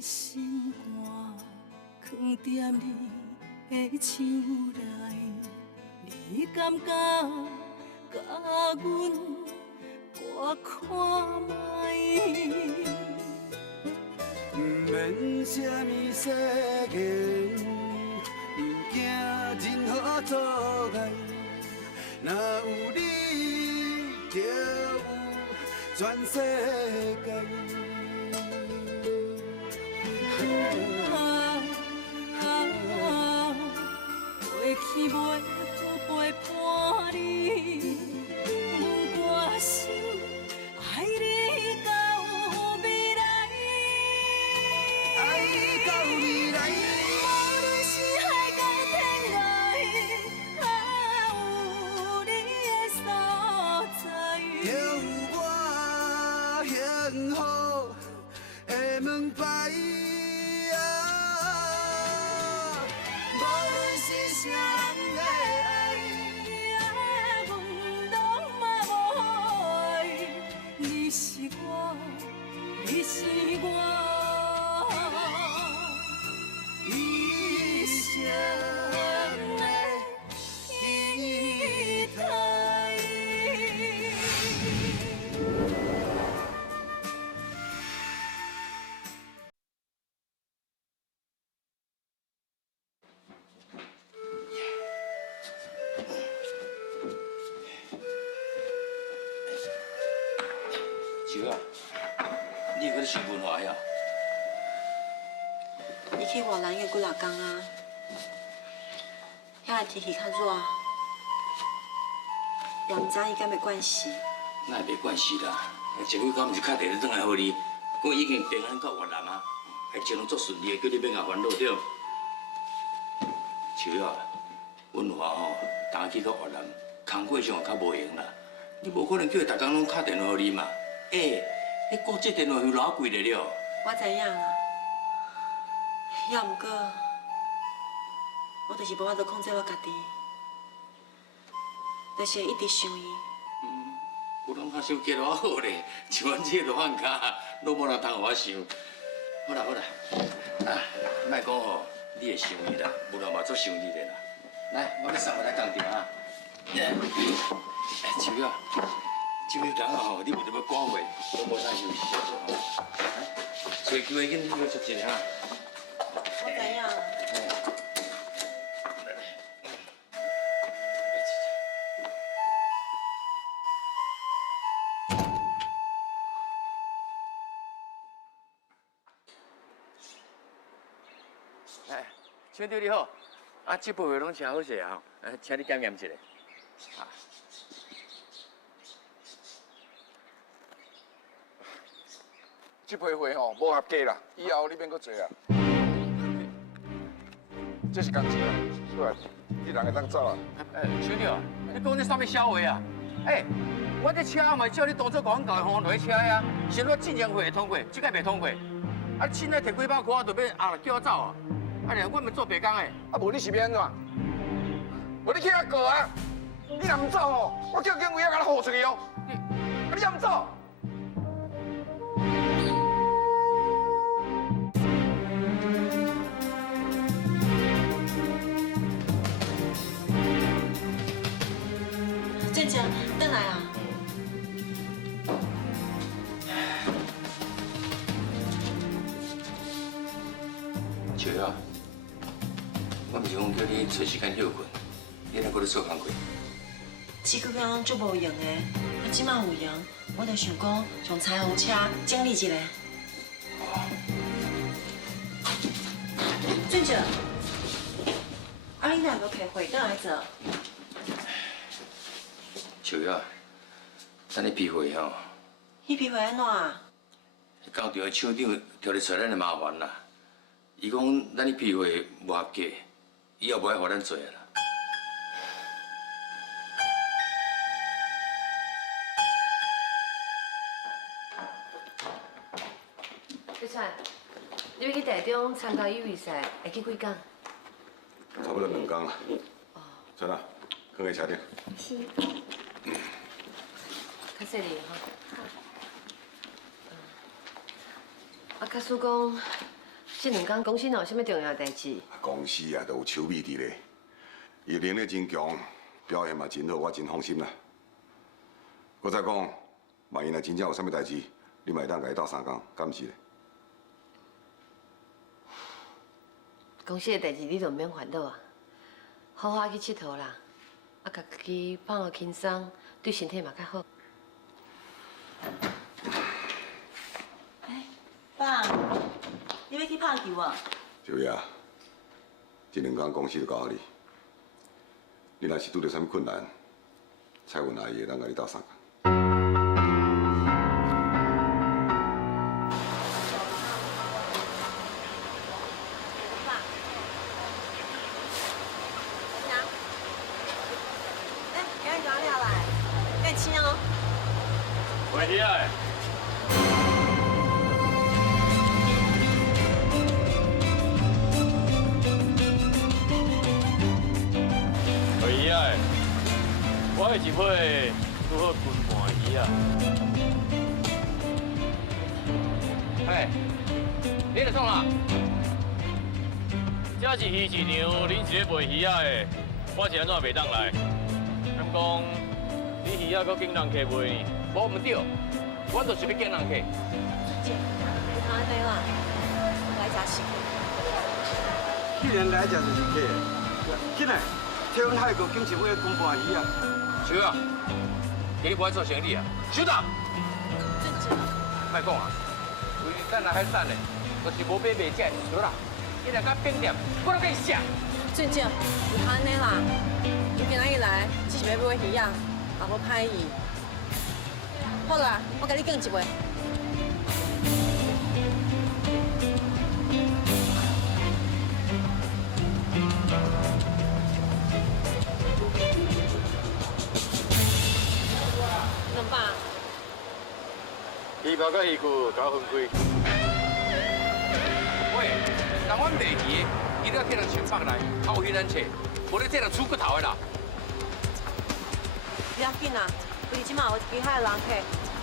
心肝藏在你的手内，你敢甲阮我看卖？不免什么世间，不惊任何阻碍。若有你，就有全世界。过去袂有陪伴你，我心爱你到未来。爱到未来。无论是海角天涯，有你的所在，就有我幸福的门牌。无论是啥人的爱，阮拢嘛无爱。你是我，你是我。一生的期待。秋啊，你搁咧想文华呀？伊去外兰月几6天啊，遐个天气较热，也毋知伊敢袂惯死。那也袂关系啦，前几工毋是敲电话转来互你，讲已经平安到越南啊，还前拢足顺利，叫你免甲烦恼对。秋啊，文华吼，当去到越南，工课上较无闲啦，你无可能叫伊逐工拢敲电话互你嘛？你国际电话费偌贵咧了？我知影啦，也毋过，我就是无法度控制我家己，就是会一直想伊。有人较想结偌好咧，像阮这个放假，拢无人通互我想。好啦，莫讲吼，你会想伊啦，无人嘛足想你的啦。来，我要送回来工厂啊。秋啊，这个人啊吼，你为着要赶货，都无啥休息哦。所以叫伊紧要出一个哈。我知影啦。哎，兄弟你好，啊，这杯拢吃好势啊，请你检验一下。啊。这批货吼无合格啦，以后你免搁做啊。这是工钱啊，过来，你人会当走啊。兄弟啊，你讲这啥物笑话啊？我这车嘛叫你当作广告的方落车呀，先说进前会通过，这个袂通过。啊，凊彩摕几百块就要叫我走啊？我们做白工的。啊，无你是要安怎？无你去遐告啊！你若唔走吼，我叫警卫啊，甲你护出去哦。你若唔走？正正，等来啊！笑啊！我毋是讲叫你找时间休困，你哪搁咧做工课？这几工足无用的，啊，即马有用，我就想讲用彩虹车奖励一下。正正，啊，你哪无摕回倒来做？笑啊！咱咧批货吼，迄批货安怎啊？工厂的厂长条咧找咱的麻烦啦。伊讲咱咧批货无合格，以后无爱互咱做啦。小蔡，你要去台中参加羽比赛，会去几天？差不多2天啦。哦。走啦，放在车顶。是。较细哩吼。啊，假使讲这两天公司有啥物重要代志？公司啊，都有手尾伫咧，伊能力真强，表现嘛真好，我真放心啦。我再讲，万一若真正有啥物代志，你嘛会当甲伊斗相共，敢是咧？公司的代志你就免烦恼啊，好好去佚佗啦，啊，家己放下轻松，对身体嘛较好。爸，你要去拍球啊？小叶啊，这两天公司就交你，你若是拄着啥物困难，蔡文阿姨会当甲你斗相共。回去啊！回去啊！我的一尾拄好分半鱼啊！嘿，你来创啦？这是鱼市场，恁一个卖鱼仔的，我是安怎袂当来？敢讲你鱼仔搁经人客卖呢？无唔对，我就是要见人客。姐，你看安尼啦，来食食。既然来这就是客，紧来，替阮海哥警一尾公盘鱼啊！小啊，你不爱做生意啊？收到。正经。莫讲啊，为咱来海产的，就是无买袂食就啦。你若敢变店，我都给你写。俊正，你看安尼啦，你今仔日来只是要买鱼啊，也无歹意。好啦，我甲你拣一位。两百。鱼包甲鱼骨甲我分开。喂，人阮卖鱼的，伊都要替人请北来，啊有迄咱找，无你替人出骨头的啦。不要紧啦，为即马有其他的人客，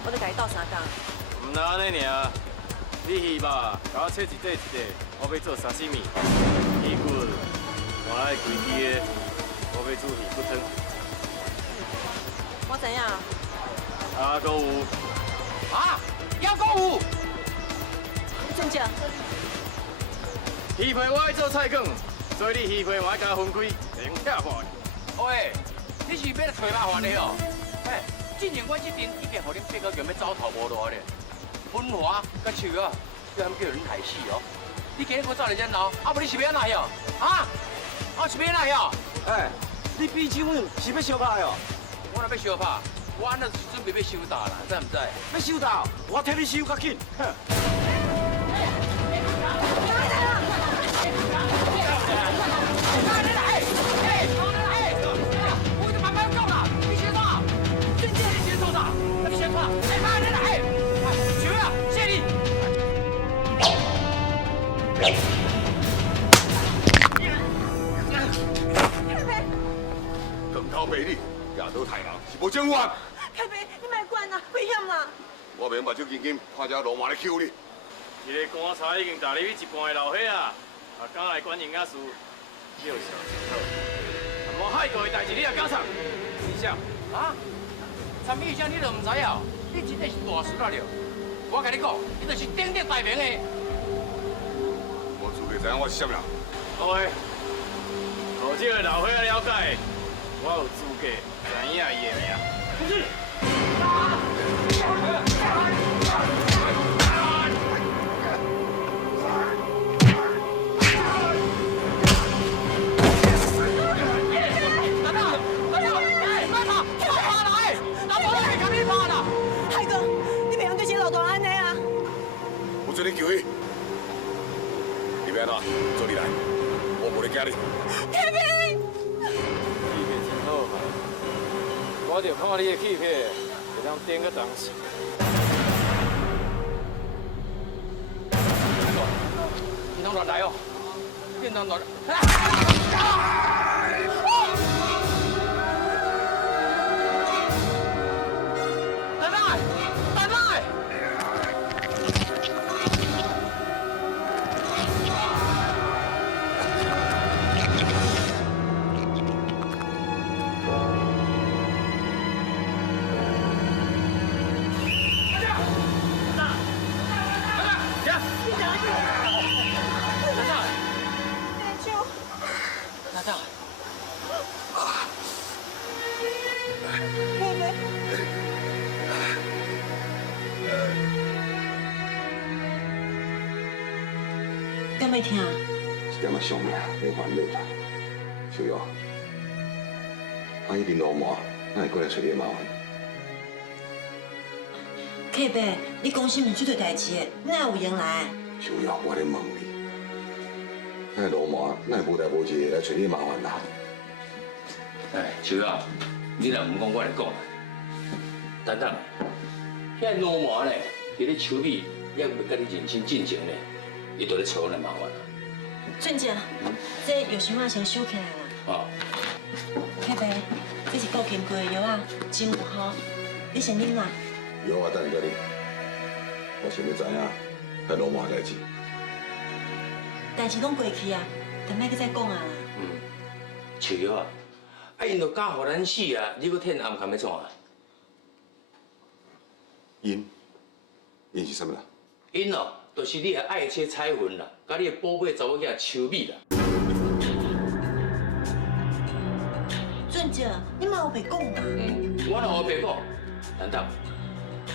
我得甲你斗相共。唔那安尼尔，你鱼吧，甲我切一块一块，我要做沙西米。鱼骨，我爱规支的，我要煮鱼骨汤。我知影。啊，搁有。啊，还搁有。俊正。鱼皮我爱做菜梗，所以你鱼皮我爱甲分开，会用拆破。喂，你是要来找麻烦的哦？嘿，既然我这阵已经互恁八个强要走投无路咧，文华甲树啊，叫他们叫人害死哦。你今日给我走来这闹，啊不你是要安怎样？啊？啊是要安怎样？哎，你比手腕是要相拍哦？我若要相拍，我安尼是准备要收大啦，知唔知？要收到，我替你收较紧。光头白你，夜到太阳是无正法。凯贝，你莫管啦，危险啦！我免目睭紧紧，看只罗马咧扣你。一个官差已经踏入去一半的老岁啊，敢来管人家事，叫小心好。无海过的代志你也敢插？是啥？啊？什么意思？你都唔知啊？你真的是大事了了！我甲你讲，你就是鼎鼎大名的。我自己知影我是啥人。好诶，互这个老岁仔了解，我有资格知影伊的名。海哥，你袂用对这老大安尼啊！我做你救伊，你要安怎？做你来，我无咧惊你。凯贝，气魄真好嘛！我就看你的气魄，会当顶个东西。你当乱来哦！你当乱来！物听？这点仔伤命免烦恼啦。小瑶，阿姨林老麻，哪会过来找你的麻烦？客伯，你讲什么这类代志的？哪有闲来？小瑶，我咧问你，那老麻哪会无代无志来找你的麻烦啦？哎，秋啊，你若唔讲，我来讲啊。等等，遐老麻呢，伫咧秋米还未甲你认真进前呢，伊就咧找我来麻烦啦。俊姐，这药箱啊先收起来啦。哦，客伯，这是够金贵的药啊，真有效，你先啉啦。药我等下你，我想要知影迄老麻的代志。代志拢过去啊，就莫去再讲啊啦。秋瑶啊，因都敢互咱死啊，你搁趁暗含要创啊？因是啥物啦？因哦，就是你的爱妻彩云啦，甲你的宝贝查某囝秋米啦。俊姐，你嘛有白讲啊？我哪有白讲？等等，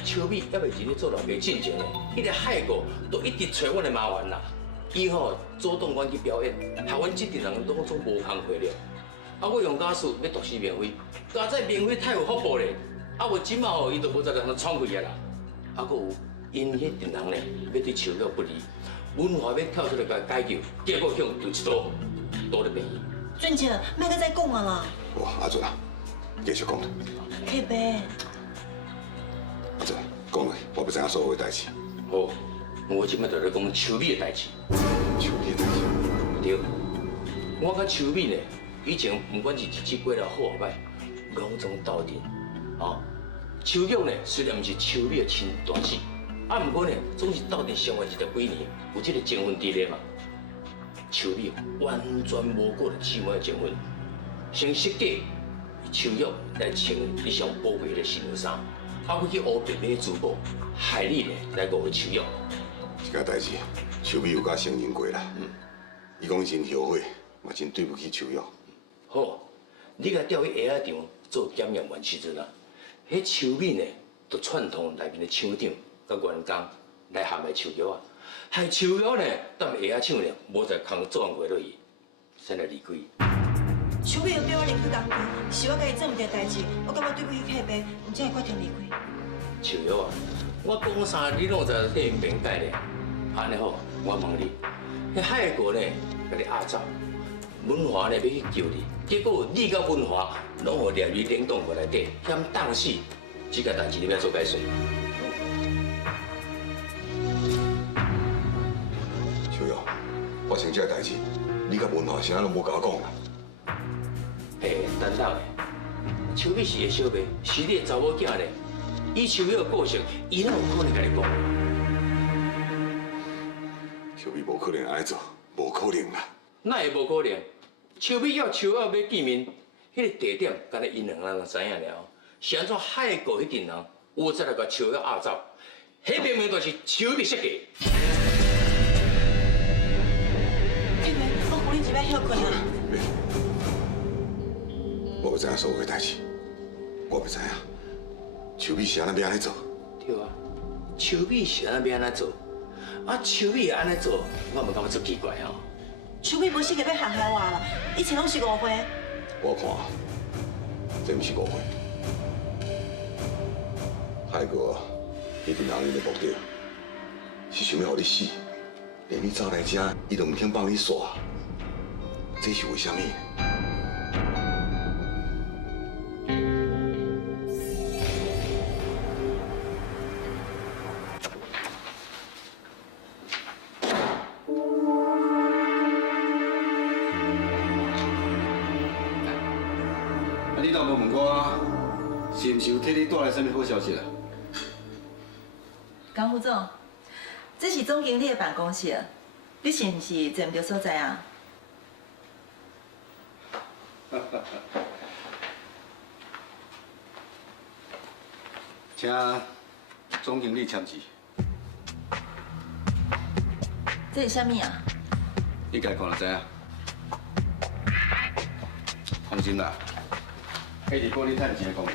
秋米还未伫咧做老爸进前呢，迄个海狗都一直找阮的麻烦啦。伊吼主动阮去表演，害阮这阵人拢总无工课了。啊，我用家属要独死免费，加在免费太有福报咧。啊，我即马吼伊都无再甲人闯开啊啦。啊，搁有因迄阵人呢，要对秋月不利，文华要跳出来甲解救，结果向丢一刀，刀咧病伊。俊姐，莫去再讲啊啦。哇，阿准啊，继续讲啦。客伯，阿准，讲落去，我不知影所有的代志。好，我即摆就咧讲秋米的代志。秋米的代志。对，我甲秋米呢，以前不管是日子过了好歹，拢总斗阵。哦，秋玉呢，虽然毋是秋米的亲大姊，啊，不过呢，总是斗阵生活20几年，有这个情分伫咧嘛。秋米完全无过着姊妹的情分，先设计秋玉来穿你上宝贝的新娘衫，啊，我去乌白买珠宝，害你呢来误会秋玉。这件代志，秋米有甲承认过啦。伊讲真后悔，嘛真对不起秋玉。好，你甲调去下仔场做检验员时阵啊，迄秋米呢，就串通内面的厂长甲员工来陷害秋玉啊，害秋玉呢，踮下仔厂呢，无在空做完过落去，先来离开。秋米要逼我离开工作，是我家己做唔对代志，我感觉对不起客伯，唔才会决定离开。秋玉啊，我讲啥你拢在替因辩解咧。安尼好，我问你，迄海哥呢，甲你压走，文华呢要去救你，结果你甲文华拢互掠入冷冻库内底，嫌冻死，这个代志你要做解说。秋玉，发生这个代志，你甲文华啥拢无甲我讲啦。等等的，秋米是个小妹，是你的查某囝呢。以秋米的个性，伊哪有可能甲你讲？秋米无可能安尼做，无可能啦。那会无可能？秋米要秋要要见面，迄个地点，敢若因两人知影了。是安怎害过迄群人，有再来甲秋要压走？迄明明就是秋米设计。客伯，我扶你一摆休困啊。我不知影所有的代志，我不知影秋米是安怎要安尼做。对啊，秋米是安怎要安怎做？啊，秋米安尼做，我嘛感觉足奇怪哦。秋米无适合要陷害我啦，以前拢是误会。我看，这不是误会。海哥，一定人伊的目的是想要让你死，连你走来这，伊都唔肯帮你耍，这是为什么？你都无问我，是毋是有替你带来什么好消息啊？江副总，这是总经理的办公室，你是毋是坐唔到所在啊？请总经理签字。这是啥物啊？你家看就知影。放心啦，一直帮你趁钱的公司。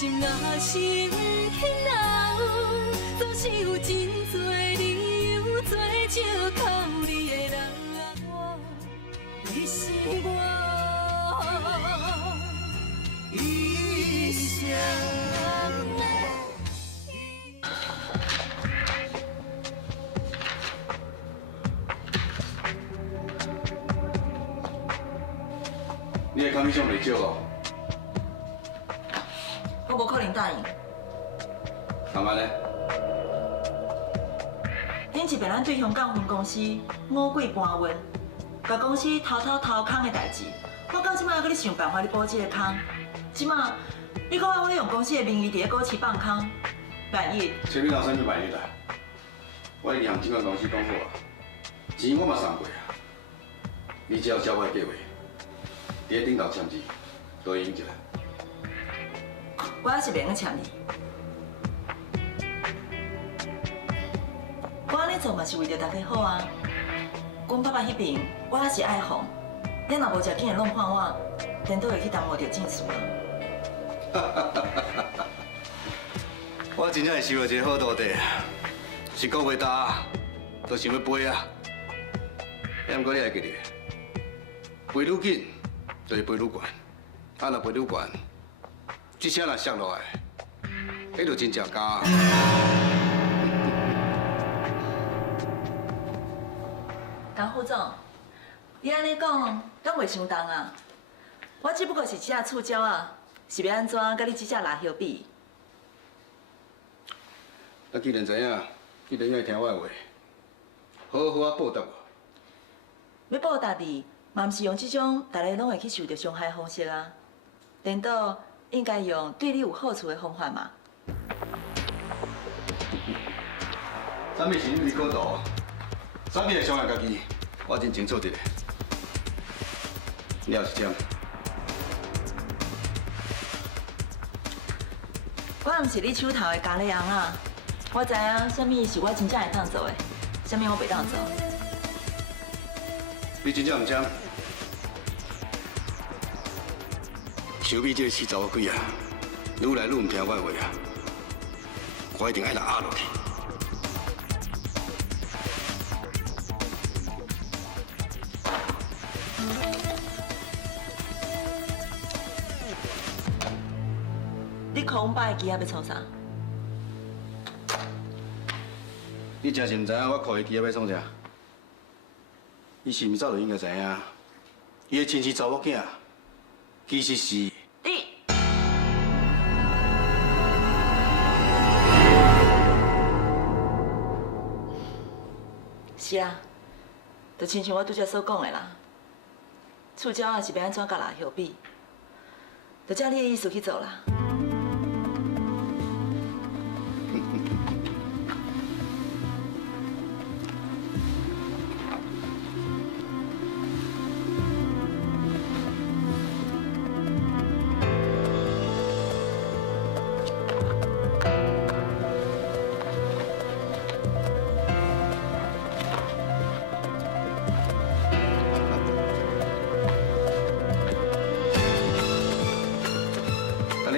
心若是不肯留，总是有真多理由做借口。你的人啊，你是我一生的。你的 commission 袂少哦，我无可能答应。干嘛呢？顶一遍咱对香港分公司五鬼搬运，甲公司偷空的代志，我到即摆还搁咧想办法咧补这个空。即摆你讲我用公司的名义伫咧股市放空，万一前面人啥物万一啦？我已经向证券公司讲好啊，钱我嘛送过啊，你只要照我的计划，伫咧顶头签字，都会用起来。我还是袂用签你。我安尼做嘛是为着大家好啊。阮爸爸迄边我还是爱红，你若无食紧的弄看我，颠倒会去耽误着证书啊。我真正是收到一个好徒弟，是顾袂大，都想要飞啊。不过你还记得，飞愈紧就是飞愈悬，啊若飞愈悬，这声若摔落来，迄就真正假。江副总，你安尼讲，敢袂伤重啊？我只不过是一只触礁啊，是要安怎甲你这只拉叶比？那既然知影，你就应该听我的话，好好啊报答我。要报答你，嘛毋是用这种大家拢会去受到伤害的方式啊。颠倒应该用对你有好处的方法嘛。啥物是你的可图？啥物会伤害家己？我真清楚一个。你也是这样。我毋是你手头的咖喱红啊，我知影啥物是我真正会当做的，啥物我袂当做。你真正唔知？小美这个死查某鬼啊，愈来愈唔听我的话啊！我一定爱她压落去。你靠阮爸的机啊要创啥？你真是唔知影我靠伊机要创啥？伊是毋是早就应该知影？伊的亲生查某囝，其实是你。是啊，就亲像我拄则所讲的啦，触礁啊是要安怎甲拉叶比，就照你的意思去做啦。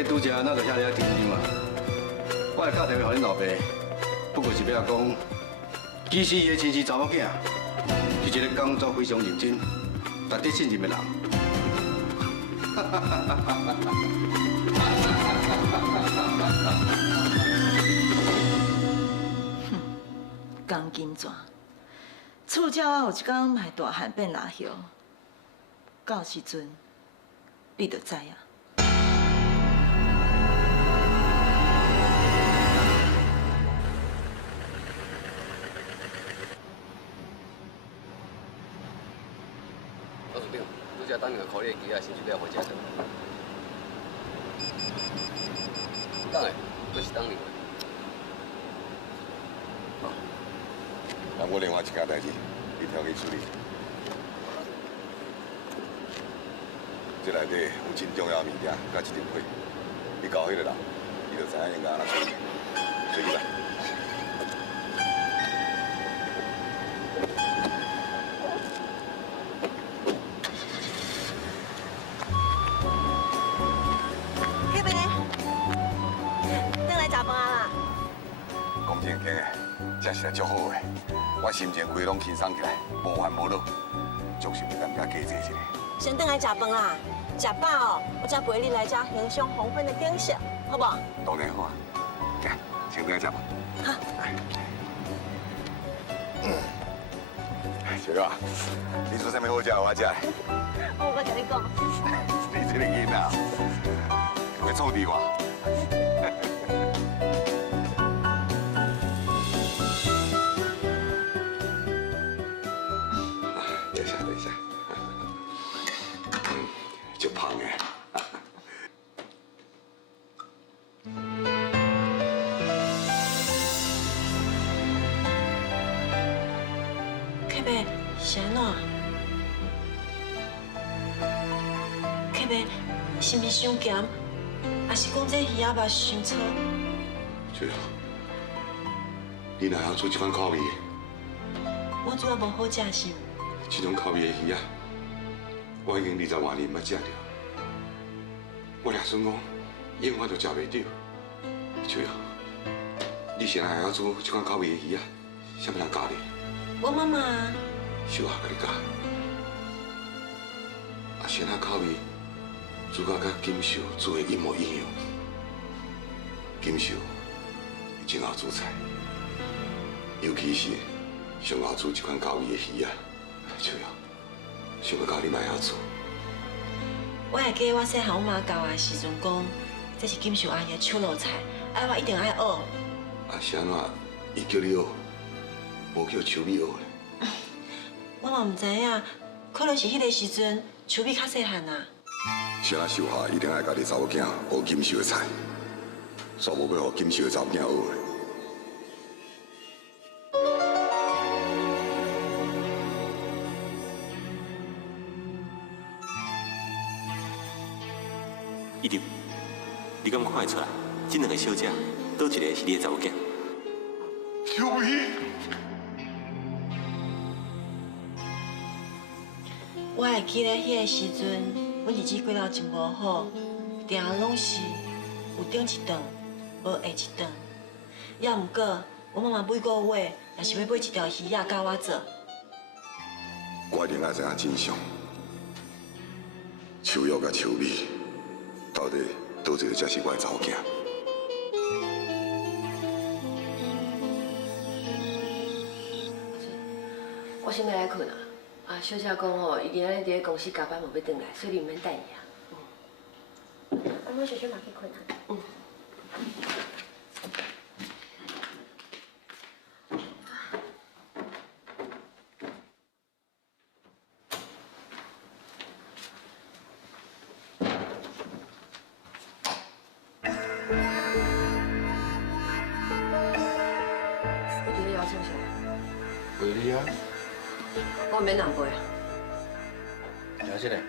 拄则那就遐尔紧张嘛。我会打电话给恁老爸，不过是要讲，其实伊的亲生查某囝是一个工作非常认真、值得信任的人。钢筋蛇，触礁啊，有一天嘛会大汉变拉叶，到时阵你就知影。老师长，拄则等个考虑机啊，先去了回家去。当然，这是当年。好，那我另外一件代志，你调去处理。这内底有真重要的物件，甲一张批，你交迄个人，伊就知影应该安怎处理。随你吧。正经的，真是足好的。我心情规拢轻松起来，无烦无恼，足想要咱家加坐一下。先等来食饭啦，食饱哦，我才陪你来遮欣赏黄昏的景色，好不好？当然好啊，行，先等下食吧。好。小哥，你做啥物好食我食？我甲你讲，你这个囡仔，会臭地我。等一下，等一下，就胖哎。客伯是安怎？客伯是毋是伤咸，还是讲这鱼仔肉伤臭？对啊，你哪会煮这款口味？我主要无好食是？这种口味的鱼啊，我已经20多年捌食着。我俩算讲，永远都食袂着。对啊，你现在还要煮这款口味的鱼啊？啥物人教你？我妈妈。小夏甲你教。啊，现在口味煮到甲金秀煮的一模一样。金秀真好煮菜，尤其是上好煮这款口味的鱼啊。对啊，想要教你卖晓煮。我还记得我细汉我妈教我的时阵讲，这是金秀阿姨的手路菜，爱我一定爱学。啊，是安怎？伊叫你学，无叫秋米学咧？我嘛唔知影，可能是迄个时阵秋米较细汉啊。是啊，秀霞一定爱家己查某囝学金秀的菜，煞无要学金秀的查某囝学咧。一定，你敢看会出来？这两个小姐，倒一个是你的查某囝？秋米。我会记得迄个时阵，阮日子过了真无好，定拢是有顶一顿，无下一顿。要毋过，我妈妈每个月也是要买一条鱼仔教我做。我一定爱知影真相。秋玉甲秋米，到底倒一个才是我的查某囝？我现在来困啊。啊，小姐讲哦，伊今仔日伫公司加班，无要回来，所以你唔免等伊啊。我小小嘛去困啊。你今日邀请谁？陪你啊。我免人陪啊。了解嘞。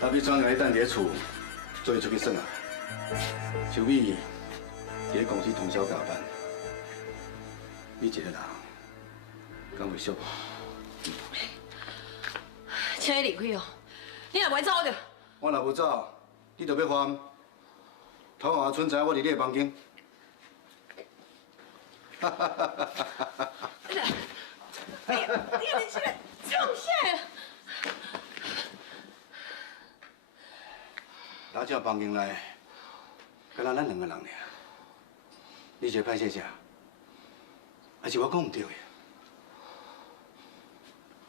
台北庄个等伫厝，做伊出去耍啊。秋米伫公司通宵加班，你一个人，敢袂俗？请你离开哦，你若袂走着。我若无走，你就要还。头下存在我伫你的房间。哈哈哈哈哈！哎呀，你这个撞下了。打这房间内，敢若咱两个人尔。你这歹势啥？还是我讲唔对的？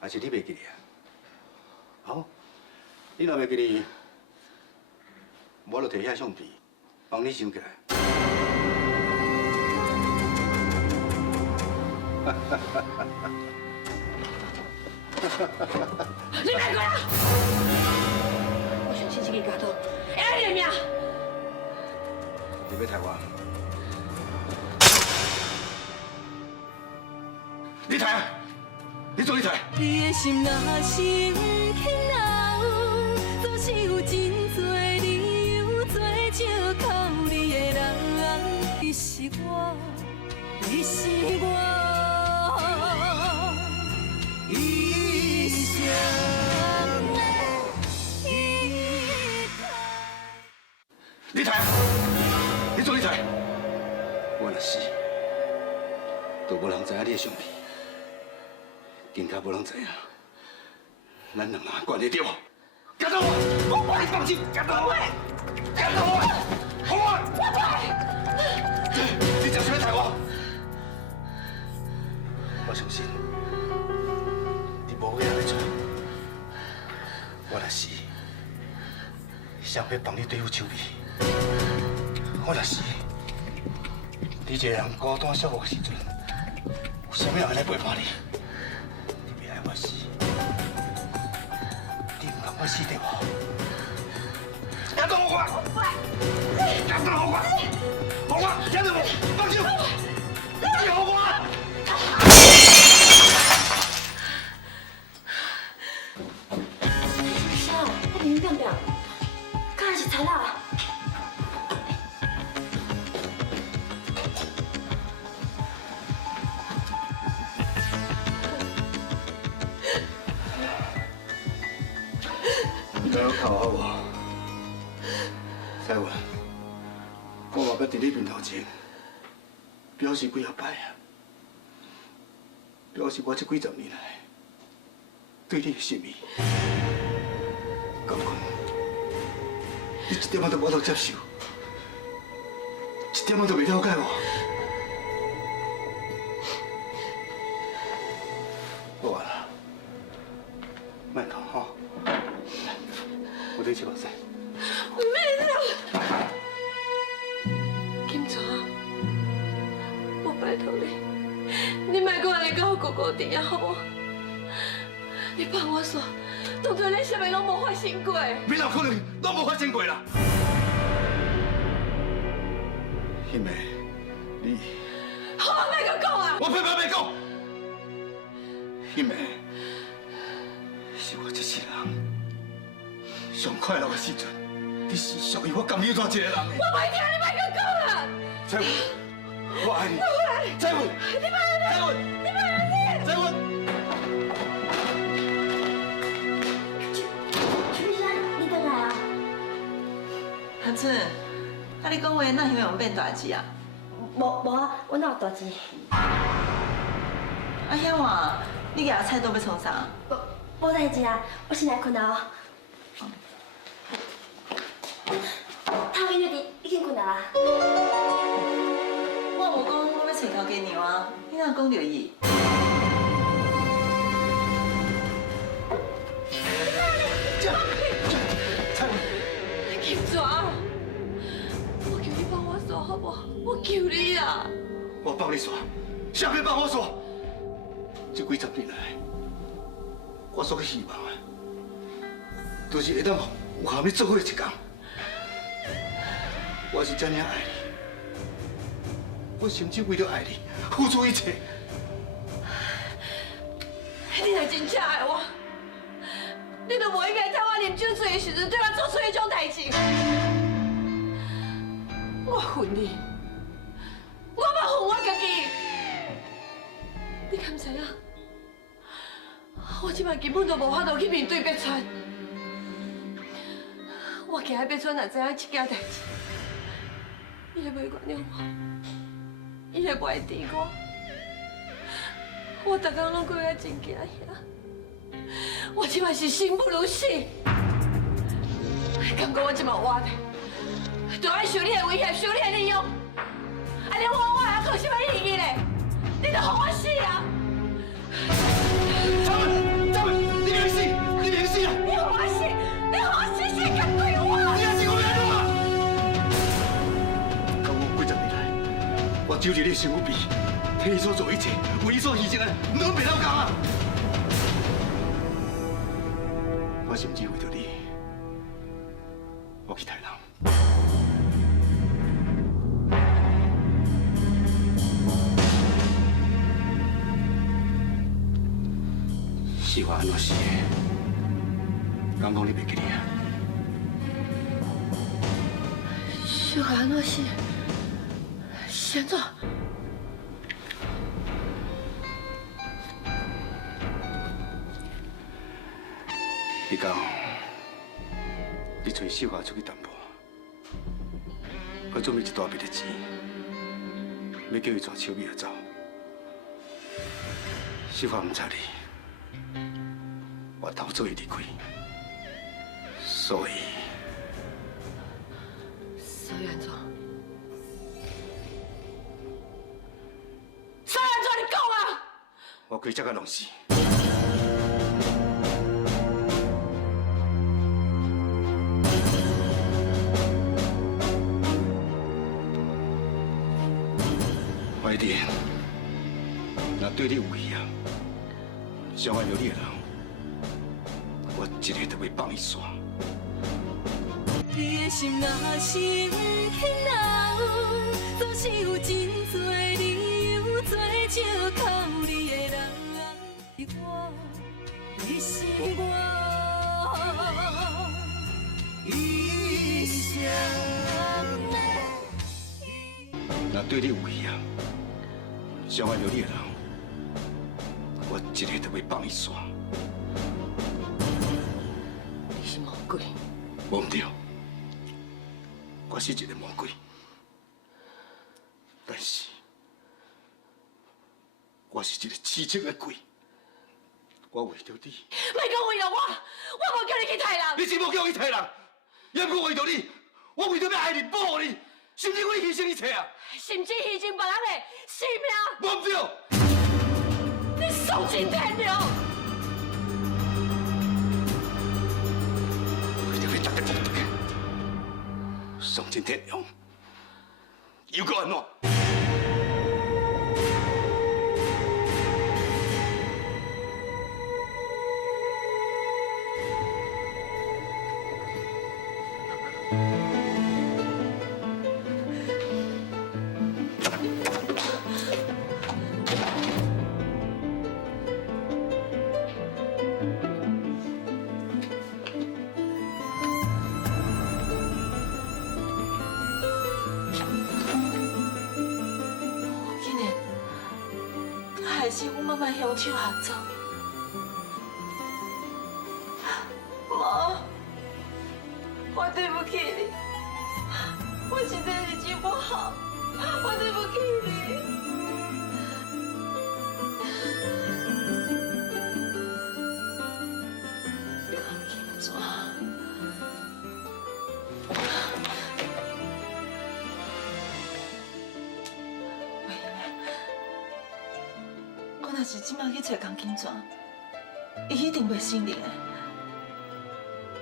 还是你袂记哩啊？好，你若袂记哩，我就摕遐相片帮你想起来。你别过来！我相信这个家头会爱你的命。你要杀我？你杀！你做你杀！你的心若是不肯留，总是有真多理由做借口。你的人，你是我，你是我。你杀！你做你知？我若死，都无人知影你的相片，更加无人知影咱两人关系对无？跟着我，我帮你放心，跟着我，跟着我，我不！你就是要杀我？我相信你无会来做。我若死，想要帮你对付手臂。我若死，你一个人孤单寂寞的时阵，有啥物人来陪伴你？你别爱我死，你唔甘我死对无？跟住我，跟住我，跟住我，放手，你好我。啥？那明变变，敢是菜啦？你敢要靠我？彩云，我嘛要伫你面头前表示几啊摆啊，表示我这几十年来对你的心意。感觉你一点仔都无法接受，一点仔都未了解我。好啊啦，莫讲吼，我对你目屎。没啦，金川，我拜托你，你莫搁安尼甲我孤孤伫啊，好无？你帮我说，当作咱啥物拢无发生过。你哪可能拢无发生过啦？欣妹，你好，莫搁讲啊！我偏偏袂讲。欣妹，是我这世人上快乐的时阵，你是属于我甘有怎一个人的？我袂听你莫搁讲啦！彩云，我爱你。彩云，你莫安尼！彩云，你莫安尼！彩云。你回来啊？韩春，啊你讲话哪形容变大志啊？无啊，我哪有大志？啊遐话，你举菜刀要创啥？无代志啊，我先来困啊。头家弟已经困啊啦。我无讲我要找头家娘啊，你哪讲着伊？金川，我求你帮我说好不好？我求你啊！我帮你说，啥要帮我说？这几十年来，我所希望的，就是会当有和你做伙一天。我是这样爱你，我甚至为了爱你付出一切。你若真正爱我，你就无应该在我啉酒醉的时阵对我做出迄种代志。我恨你，我嘛恨我家己。你敢知影？我即摆根本就无法度去面对北川。我惊北川若知影这件代志，伊会袂原谅我，伊会不爱治我。我逐工拢过甲真惊遐，我即摆是生不如死。感觉我即摆活的，就爱受你的威胁，受你的利用。安尼我还靠什么意义咧？你就让我死啊！张文，你别死，你别死啊！你让我死，你让我死，谁敢对我？你还是我来弄啊！讲我几十年来，我揪住你的身边，替你所做一切，为你所牺牲的，拢袂了讲啊！我甚至为着你，我去台南。是我安怎死的？敢讲你袂记得啊？是我安怎死？是安怎？你讲，你找小华出去淡薄，我准备一大笔的钱，要叫伊带小米走。媳妇唔知你，我偷做伊离开，所以安怎？你讲啊！我规只个拢是。怀弟，若对你有意啊，伤害到你的人，我一个都袂放伊煞。你的心若是轻留，总是有真多理由做借口。你的人是我，你是我，一生的。若对你有意啊，伤害到你的人，我一个都袂放伊煞。你是魔鬼。无唔对，我是一个魔鬼，但是我是一个痴情的鬼。我为着你，莫讲为了我无叫你去杀人。你是无叫我去杀人，也毋过为着你，我为着要爱你、保护你，甚至我牺牲一切啊！甚至牺牲别人的性命。无唔对，你丧尽天良。为着要达到目的，丧尽天良，又搁安怎？害死我妈妈向手下走。妈，我对不起你，我现在日子不好，我对不起你。江金川，我若是即马去找江金川，伊一定袂信任的。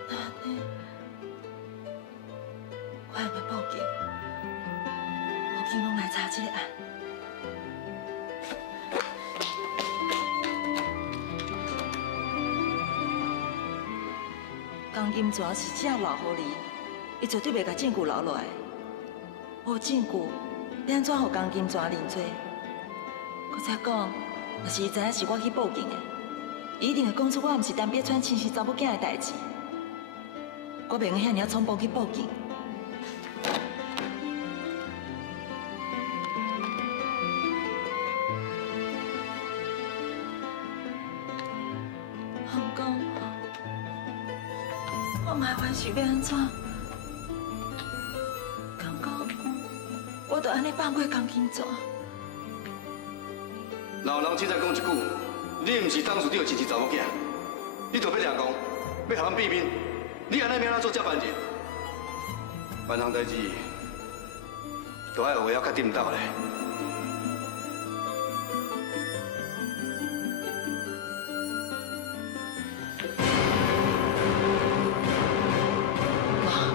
那安尼，我用要报警，报警拢来查这个案。江金川是只留互你，伊绝对袂甲证据留落来。无证据，你安怎互江金川认罪？搁再讲。若是伊知影是我去报警的，伊一定会讲出我毋是陈碧川亲生查某囝的代志。我袂用遐尔匆忙去报警。不过，我嘛还想要安怎？敢讲，我就安尼放过江金川？老人凊彩讲一句，你毋是董事长的亲生查某囝，你就要掠讲，要互咱避免，你安尼要安怎做接班人？万项代志，都爱有话要较顶斗咧。妈，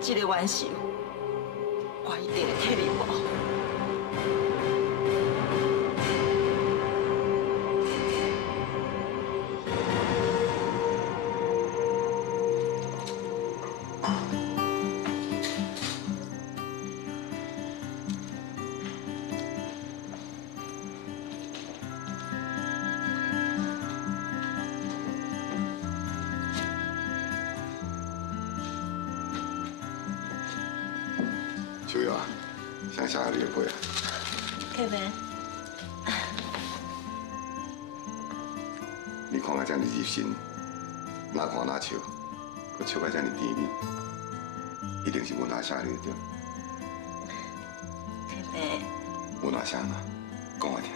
这个冤仇，我一定会替你报。秋月啊，想下个约会啊？凯文，你看我这样入心，哪看哪笑，佮笑个这样甜蜜，一定是阮阿啥你对。伯伯，阮阿啥啊？讲我听。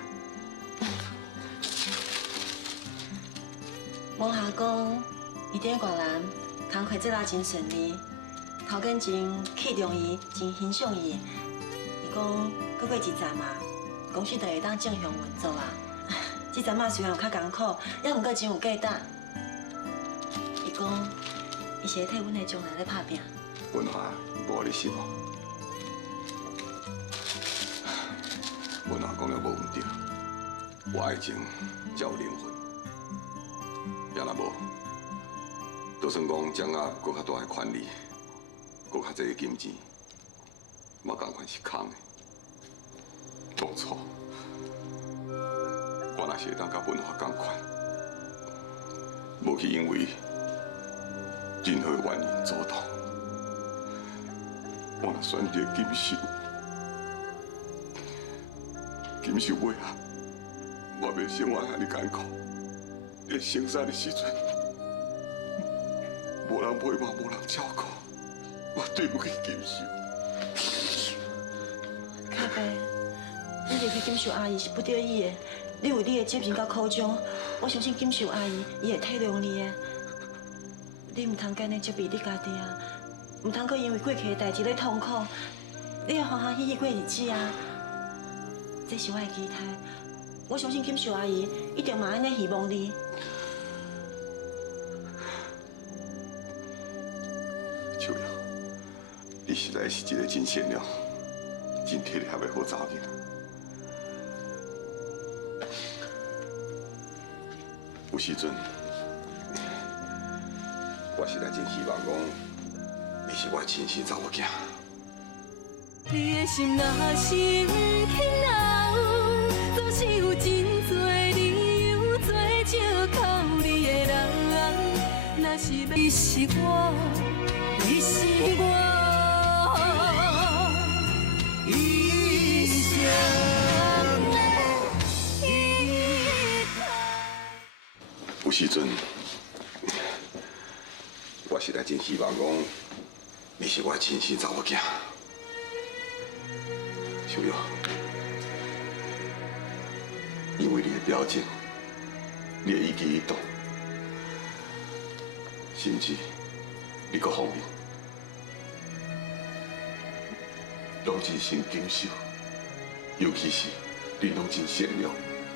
王下讲，伊伫越南工课做啦真顺利，头家真器重伊，真欣赏伊。伊讲，过几站啊，公司就会当正常运作啊。这阵仔虽然有较艰苦，也毋过真有价值。伊讲，伊是会替阮的将来咧打拼。阮阿无你失望，阮阿讲了无毋对，我爱情才有灵魂。也若无，就算讲掌握搁较大的权利，搁较侪金钱，嘛同款是空的。当初我若是会当甲文化同款，无去因为任何原因阻挡，我若选择金秀，金秀尾啊，我袂生活安尼艰苦。连生产的时阵，无人陪伴，无人照顾，我对不起金秀。卡伯，你离开金秀阿姨是不得已的。你为你的责任甲苦衷，我相信金秀阿姨伊会体谅你的。你唔通干呢责备你家己啊，唔通阁因为过去的代志咧痛苦。你要欢欢喜喜过日子啊，这是我的期待。我相信金秀阿姨一定嘛安尼希望你。秋瑶，你实在是一个真善良、真体贴的好查某囡仔。有时阵，我实在真希望讲，你是我亲生查某囝。你的心若是轻留，总是有真多理由做借靠你的人。若是你是我，你是我一生的依靠。有时阵，我实在真希望讲，你是我亲生查某囝。秋瑶，因为你的表情，你的一举一动，甚至你各方面，拢真心坚守，尤其是你拢真善良、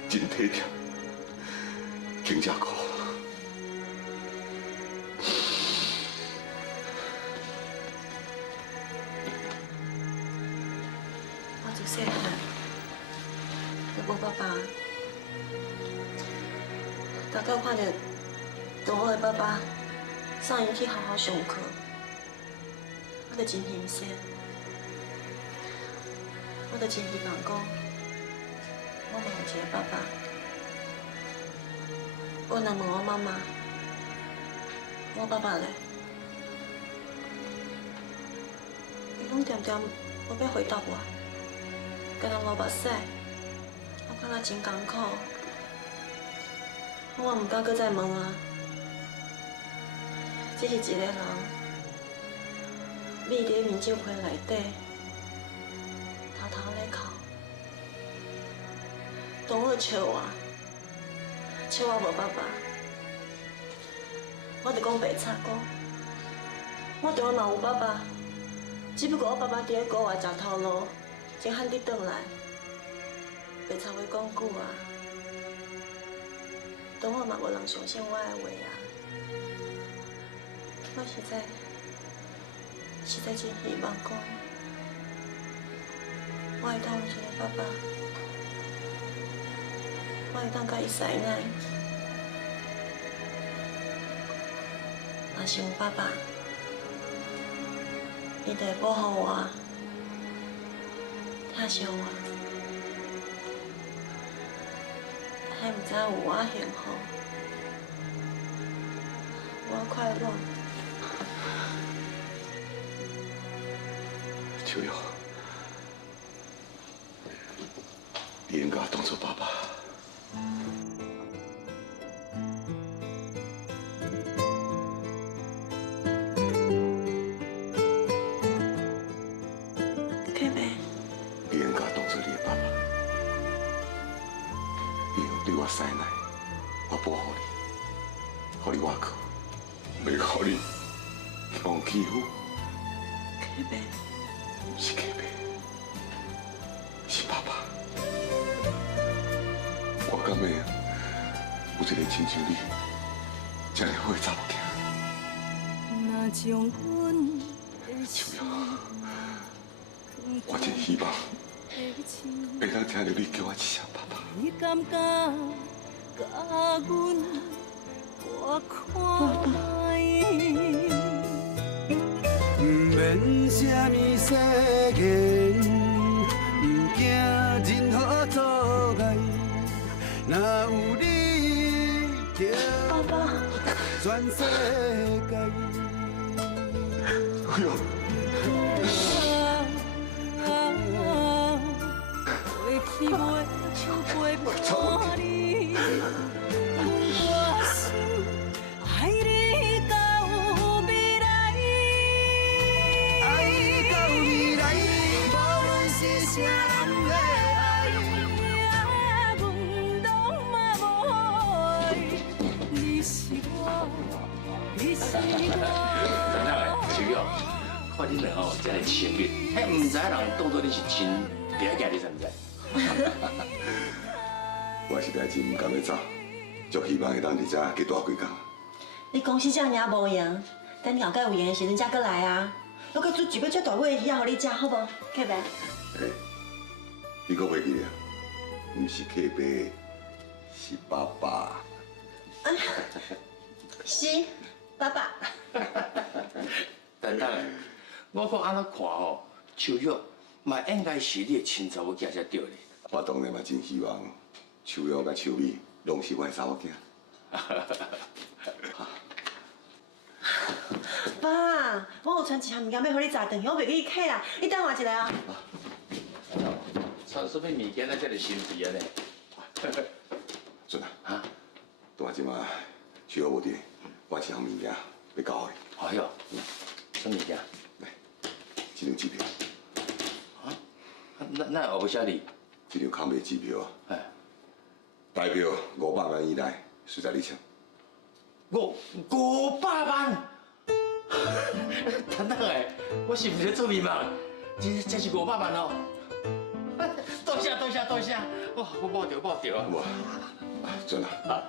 真体贴，更加可。细汉，都无爸爸，大概看到同学的爸爸送伊去好好上课，我就真欣赏，我就真希望讲，我嘛有一个爸爸。我若问我妈妈，我爸爸咧，伊拢点点无要回答我。敢若流目屎，我感觉真艰苦，我也唔敢搁再问啊。只是一个人，匿伫面镜片内底，偷偷咧哭。同学笑我无爸爸，我就讲白贼讲，我同学嘛有爸爸，只不过我爸爸伫咧国外食头路。真罕你转来，袂插话讲久啊。同学嘛无人相信我的话啊。我实在真希望讲，我会当有一个爸爸，我会当甲伊塞奶。若是有爸爸，伊就会保护我。疼惜我，还唔知有我幸福，我快乐。秋瑶，你应该当做爸爸。我塞奶，我保护你，互你外靠，袂互你被欺负。克伯，不是克伯，是爸爸。我敢会有一个亲像你这样好的查某囝。若将阮秋瑶，我真希望会当听到你叫我一声爸爸。你敢甲阮我看伊？不免什么世间，不惊任何阻碍。若有你，就全世界。哎呦！过去袂像陪伴你，我心爱你到未来。爱到未来，无论是啥人的爱，阮拢嘛无爱。你是我，你是我。怎样嘞？秋瑶，看恁两个真系亲密，迄唔知人当做你是亲爹囝，你知唔知？我实在真唔甘要走，就希望会当伫遮加大几工。你公司这尔无用，等你后盖有闲的时阵才过来啊。我搁煮一尾遮大尾的鱼仔互你食，好无？克伯。哎，你搁袂记了？唔是克伯，是爸爸。是，爸爸。等等的，我搁安怎看吼，秋瑶嘛应该是你的亲查某囝才对咧。我当然嘛真希望秋瑶甲秋美拢是我的查某囝。爸，我有传一项物件要互你炸断，我袂记客啦，你等我一下啊。传什么物件啊？这个神秘啊呢？准啊！啊？大即马秋瑶无伫，我一项物件要交你。哎哟，什么物件？来，这张支票。啊？那后尾写你？这张空白支票啊，哎，代表500万以内，随在你签。500万？等等诶，我是毋是做面嘛？这是500万哦！多谢，哇，我报着啊！哇，准啊！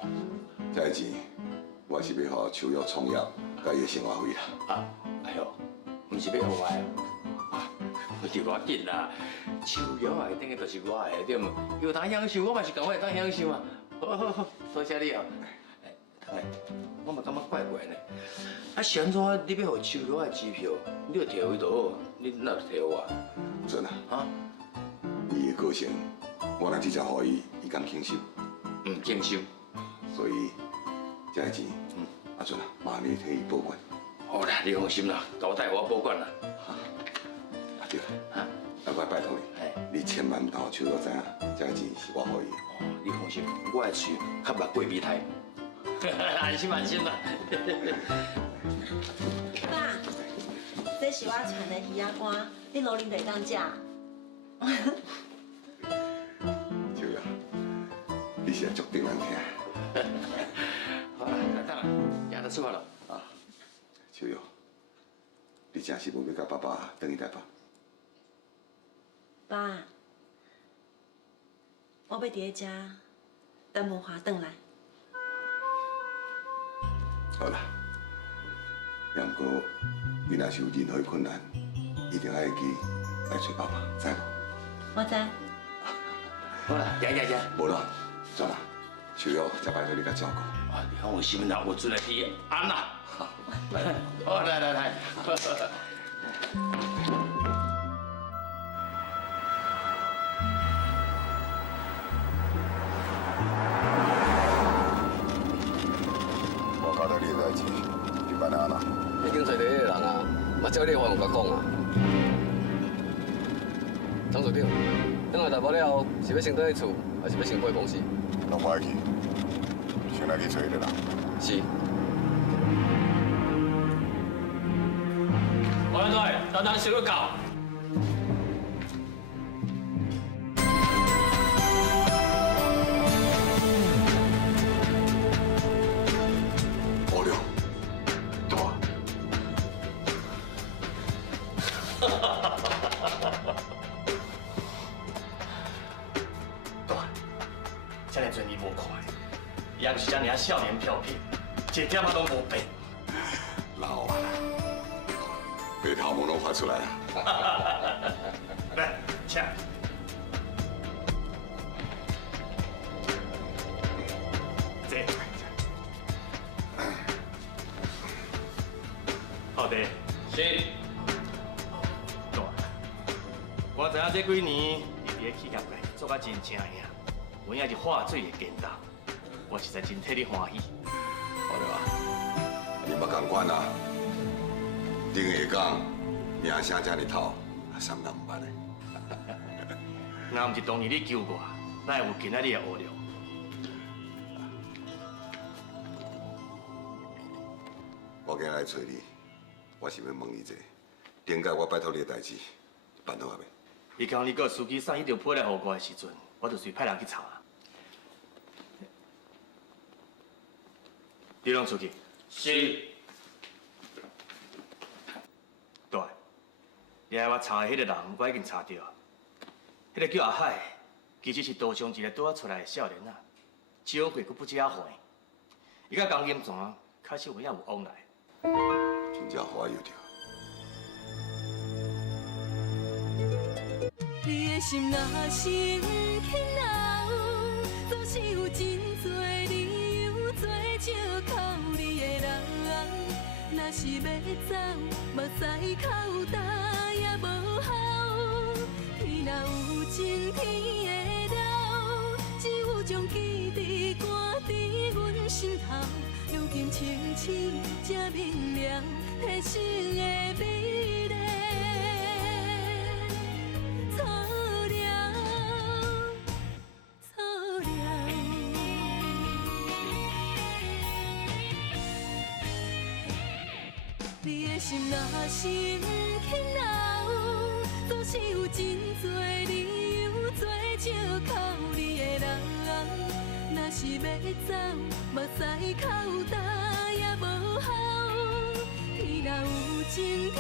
这个钱我是要互秋瑶创业，甲伊的生活费啦。啊，哎呦，毋是要互我的啊，我就偌紧啦。秋瑶啊，等于就是我的对唔？有当享受，我嘛是共我会当享受啊。好，多谢你哦。哎，我嘛感觉怪怪呢。啊，是安怎你要互秋瑶的支票，你就摕回倒好，你哪就摕我？准啊！啊？伊的个性，我若直接互伊，伊敢轻收？唔接受。所以这个钱，阿准啊，妈咪替伊保管。好啦，你放心啦，交代我保管啦。啊对啦，我拜托你，你千万唔通秋瑶知影，这个钱是我互伊。哦，你放心，我的嘴较捌过米苔。安心啦。爸，这是我传的鱼仔干，你老啉就会当食。秋瑶，你是足顶人听。好啦，等啦，夜就出发了。啊，秋瑶，你真是无要甲爸爸等去台北？爸，我要伫咧遮等文华转来。好啦，也毋过你若是有任何困难，一定要会记来找爸爸，知无？我知。好啦，行。无啦，算啦，秋瑶才拜托你甲照顾。啊，你放心啦，我准会去安啦。好，来。我交代你的代志，你办得安那？已经找第一个人啊，嘛照你的话有甲讲啊。张处长，等来台北了后，是要先倒去厝，还是要先回公司？拢快去，先来去找伊个人。是。我来，等等收了到。对，这样转移无快，也就是这样少年飘萍，一点仔拢无变。老啊，白头毛拢发出来了。来，请。坐。好的。是。大，我知影这几年你伫咧企业界做甲真正样，有影是化水的见到，我实在真替你欢喜。好了啊，你莫共款啊。顶下讲名声这么透，啥人唔捌嘞？若唔是当年你救我，哪会有今仔日的学量？我今日来找你，我是要问你一下，顶届我拜托你的代志办好啊未？伊讲你个司机送一条批来给我的时阵，我就随派人去查。你拢出去。是。对，你害我查的迄个人，我已经查到。迄个叫阿海，其实是道上一个拄啊出来的少年仔，少岁佫不遮坏。伊甲江金泉确实有影有往来。真正花有着。你的心若是不肯留，总是有真多理由做借口你的人。若是要走，目屎口干也无效。天若有情，天会了，只有将记忆赶伫阮心头。如今清醒才明了，体生的美丽。错了，错了。你的心若是不肯留，总是有真多理由做借口你的人。若是要走，目屎口干也无效。天若有情，天